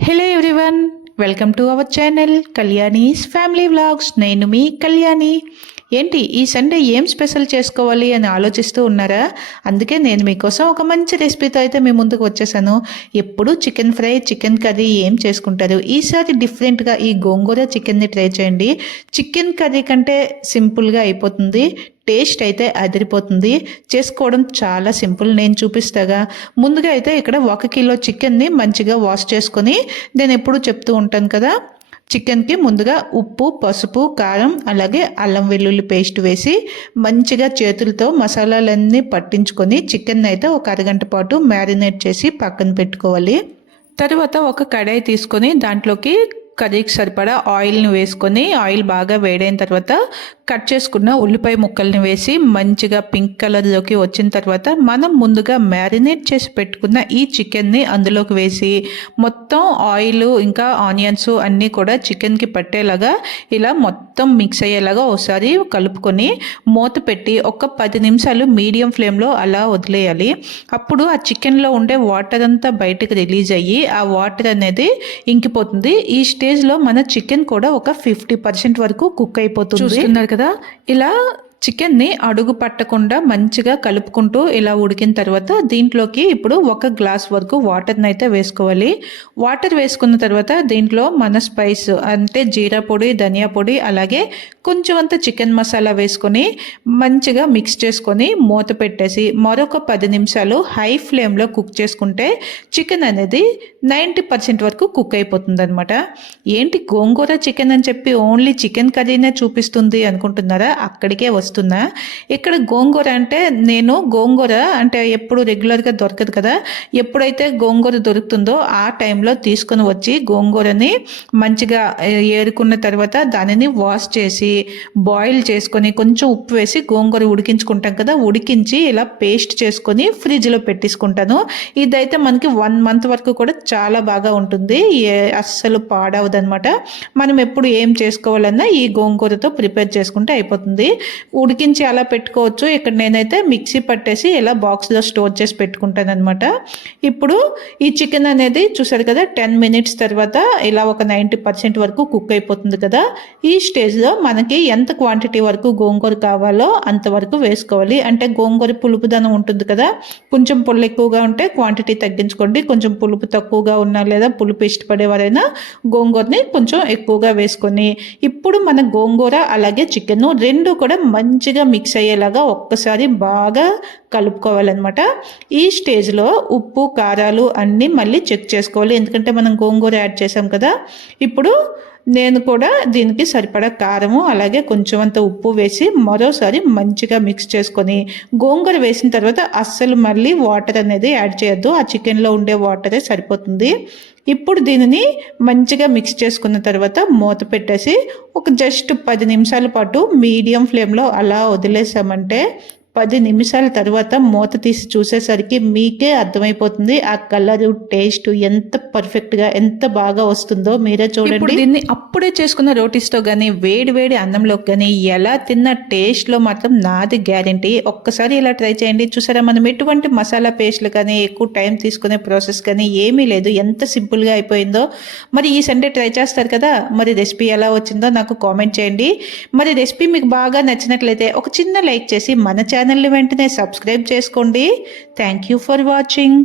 Hello everyone, welcome to our channel Kalyani's family vlogs. నేను మీ కళ్యాణి. ఏంటి ఈ సండే ఏం స్పెషల్ చేసుకోవాలి అని ఆలోచిస్తూ ఉన్నారా? అందుకే నేను మీకోసం ఒక మంచి రెసిపీతో అయితే మీ ముందుకు వచ్చేసాను. ఎప్పుడు చికెన్ ఫ్రై, చికెన్ కర్రీ ఏం చేసుకుంటారు, ఈసారి డిఫరెంట్గా ఈ గోంగూర చికెన్ని ట్రై చేయండి. చికెన్ కర్రీ కంటే సింపుల్గా అయిపోతుంది, టేస్ట్ అయితే అదిరిపోతుంది. చేసుకోవడం చాలా సింపుల్, నేను చూపిస్తాగా. ముందుగా అయితే ఇక్కడ 1 కిలో చికెన్ని మంచిగా వాష్ చేసుకొని, నేను ఎప్పుడు చెప్తూ ఉంటాను కదా, చికెన్కి ముందుగా ఉప్పు, పసుపు, కారం అలాగే అల్లం వెల్లుల్లి పేస్ట్ వేసి మంచిగా చేతులతో మసాలాలన్నీ పట్టించుకొని చికెన్ అయితే ఒక అరగంట పాటు మ్యారినేట్ చేసి పక్కన పెట్టుకోవాలి. తర్వాత ఒక కడాయి తీసుకొని దాంట్లోకి కర్రీకి సరిపడా ఆయిల్ని వేసుకొని, ఆయిల్ బాగా వేడైన తర్వాత కట్ చేసుకున్న ఉల్లిపాయ ముక్కల్ని వేసి మంచిగా పింక్ కలర్లోకి వచ్చిన తర్వాత మనం ముందుగా మ్యారినేట్ చేసి పెట్టుకున్న ఈ చికెన్ని అందులోకి వేసి మొత్తం ఆయిల్ ఇంకా ఆనియన్స్ అన్నీ కూడా చికెన్కి పట్టేలాగా ఇలా మొత్తం మిక్స్ అయ్యేలాగా ఒకసారి కలుపుకొని మూత పెట్టి ఒక 10 నిమిషాలు మీడియం ఫ్లేమ్లో అలా వదిలేయాలి. అప్పుడు ఆ చికెన్లో ఉండే వాటర్ అంతా బయటకు రిలీజ్ అయ్యి ఆ వాటర్ అనేది ఇంకిపోతుంది. ఈ స్టేజ్లో మన చికెన్ కూడా ఒక 50% వరకు కుక్ అయిపోతుంది. చూస్తున్నారు కదా, ఇలా చికెన్ని అడుగు పట్టకుండా మంచిగా కలుపుకుంటూ ఇలా ఉడికిన తర్వాత దీంట్లోకి ఇప్పుడు 1 గ్లాస్ వరకు వాటర్ని అయితే వేసుకోవాలి. వాటర్ వేసుకున్న తర్వాత దీంట్లో మన స్పైస్ అంటే జీరా పొడి, ధనియా పొడి అలాగే కొంచెం అంత చికెన్ మసాలా వేసుకొని మంచిగా మిక్స్ చేసుకొని మూత పెట్టేసి మరొక 10 నిమిషాలు హై ఫ్లేమ్లో కుక్ చేసుకుంటే చికెన్ అనేది 90% వరకు కుక్ అయిపోతుంది అనమాట. ఏంటి గోంగూర చికెన్ అని చెప్పి ఓన్లీ చికెన్ కర్రీనే చూపిస్తుంది అనుకుంటున్నారా? అక్కడికే వస్తున్నా. ఇక్కడ గోంగూర అంటే నేను గోంగూర అంటే ఎప్పుడు రెగ్యులర్గా దొరకదు కదా, ఎప్పుడైతే గోంగూర దొరుకుతుందో ఆ టైంలో తీసుకొని వచ్చి గోంగూరని మంచిగా ఏరుకున్న తర్వాత దానిని వాష్ చేసి బాయిల్ చేసుకొని కొంచెం ఉప్పు వేసి గోంగూర ఉడికించుకుంటాం కదా, ఉడికించి ఇలా పేస్ట్ చేసుకొని ఫ్రిడ్జ్లో పెట్టేసుకుంటాను. ఇదైతే మనకి 1 మంత్ వరకు కూడా చాలా బాగా ఉంటుంది, అస్సలు పాడవదు అనమాట. మనం ఎప్పుడు ఏం చేసుకోవాలన్నా ఈ గోంగూరతో ప్రిపేర్ చేసుకుంటే అయిపోతుంది. ఉడికించి అలా పెట్టుకోవచ్చు. ఇక్కడ నేనైతే మిక్సీ పట్టేసి ఇలా బాక్స్లో స్టోర్ చేసి పెట్టుకుంటాను అనమాట. ఇప్పుడు ఈ చికెన్ అనేది చూసారు కదా, 10 మినిట్స్ తర్వాత ఇలా ఒక 90% వరకు కుక్ అయిపోతుంది కదా. ఈ స్టేజ్లో మనకి ఎంత క్వాంటిటీ వరకు గోంగూర కావాలో అంతవరకు వేసుకోవాలి. అంటే గోంగూర పులుపుదనం ఉంటుంది కదా, కొంచెం పుల్ల ఎక్కువగా ఉంటే క్వాంటిటీ తగ్గించుకోండి, కొంచెం పులుపు తక్కువగా ఉన్నా లేదా పులుపు ఇష్టపడేవారైనా గోంగూరని కొంచెం ఎక్కువగా వేసుకొని ఇప్పుడు మన గోంగూర అలాగే చికెన్ రెండు కూడా మంచిగా మిక్స్ అయ్యేలాగా ఒక్కసారి బాగా కలుపుకోవాలన్నమాట. ఈ స్టేజ్లో ఉప్పు, కారాలు అన్నీ మళ్ళీ చెక్ చేసుకోవాలి, ఎందుకంటే మనం గోంగూర యాడ్ చేసాం కదా. ఇప్పుడు నేను కూడా దీనికి సరిపడా కారము అలాగే కొంచెం అంత ఉప్పు వేసి మరోసారి మంచిగా మిక్స్ చేసుకొని గోంగూర వేసిన తర్వాత అస్సలు మళ్ళీ వాటర్ అనేది యాడ్ చేయొద్దు, ఆ చికెన్లో ఉండే వాటరే సరిపోతుంది. ఇప్పుడు దీనిని మంచిగా మిక్స్ చేసుకున్న తర్వాత మూత పెట్టేసి ఒక జస్ట్ 10 నిమిషాల పాటు మీడియం ఫ్లేమ్లో అలా వదిలేసామంటే 10 నిమిషాల తర్వాత మూత తీసి చూసేసరికి మీకే అర్థమైపోతుంది ఆ కలరు, టేస్ట్ ఎంత పర్ఫెక్ట్గా ఎంత బాగా వస్తుందో మీరే చూడండి. దీన్ని అప్పుడే చేసుకున్న రోటీస్తో కానీ వేడి వేడి అన్నంలో కానీ ఎలా తిన్న టేస్ట్లో మాత్రం నాది గ్యారంటీ. ఒక్కసారి ఇలా ట్రై చేయండి. చూసారా, మనం ఎటువంటి మసాలా పేస్ట్లు కానీ ఎక్కువ టైం తీసుకునే ప్రాసెస్ కానీ ఏమీ లేదు, ఎంత సింపుల్గా అయిపోయిందో. మరి ఈ సండే ట్రై చేస్తారు కదా, మరి రెసిపీ ఎలా వచ్చిందో నాకు కామెంట్ చేయండి. మరి రెసిపీ మీకు బాగా నచ్చినట్లయితే ఒక చిన్న లైక్ చేసి మన ఛానల్ని వెంటనే సబ్స్క్రైబ్ చేసుకోండి. Thank you for watching.